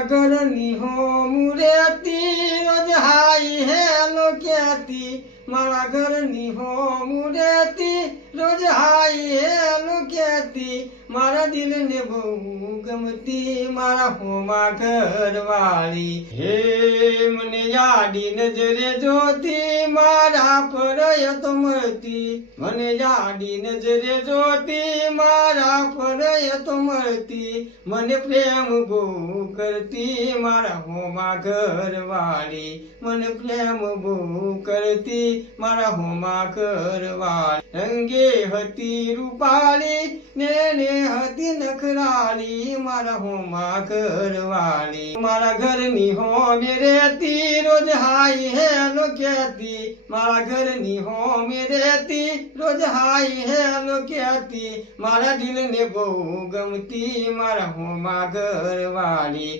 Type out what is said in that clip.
મારા ઘરની હોમું રેતી રોજ હાઈ હેલો કહેતી મારા ઘરની હોમું રેતી રોજ હાઈ હેલો કહેતી મારા દિલને બહુ ગમતી મારા હોમા ઘરવાળી હે મને યાદી નજરે જોતી મારા પર તો મળતી મને યાદી નજરે જોતી મારા પર તો મળતી મને પ્રેમ બહુ કરતી મારા હોમા ઘરવાળી મને પ્રેમ બહુ કરતી મારા હોમા ઘરવાળી રંગે હતી રૂપાળી ને હતી નખરાળી મારા હોમા ઘરવાળી મારા ઘરની હોમે રહેતી રોજ હાઈ હેલો કહેતી મારા ઘરની હોમે રહેતી રોજ હાઈ હેલો કહેતી મારા દિલને બહુ ગમતી મારા હોમા ઘરવાળી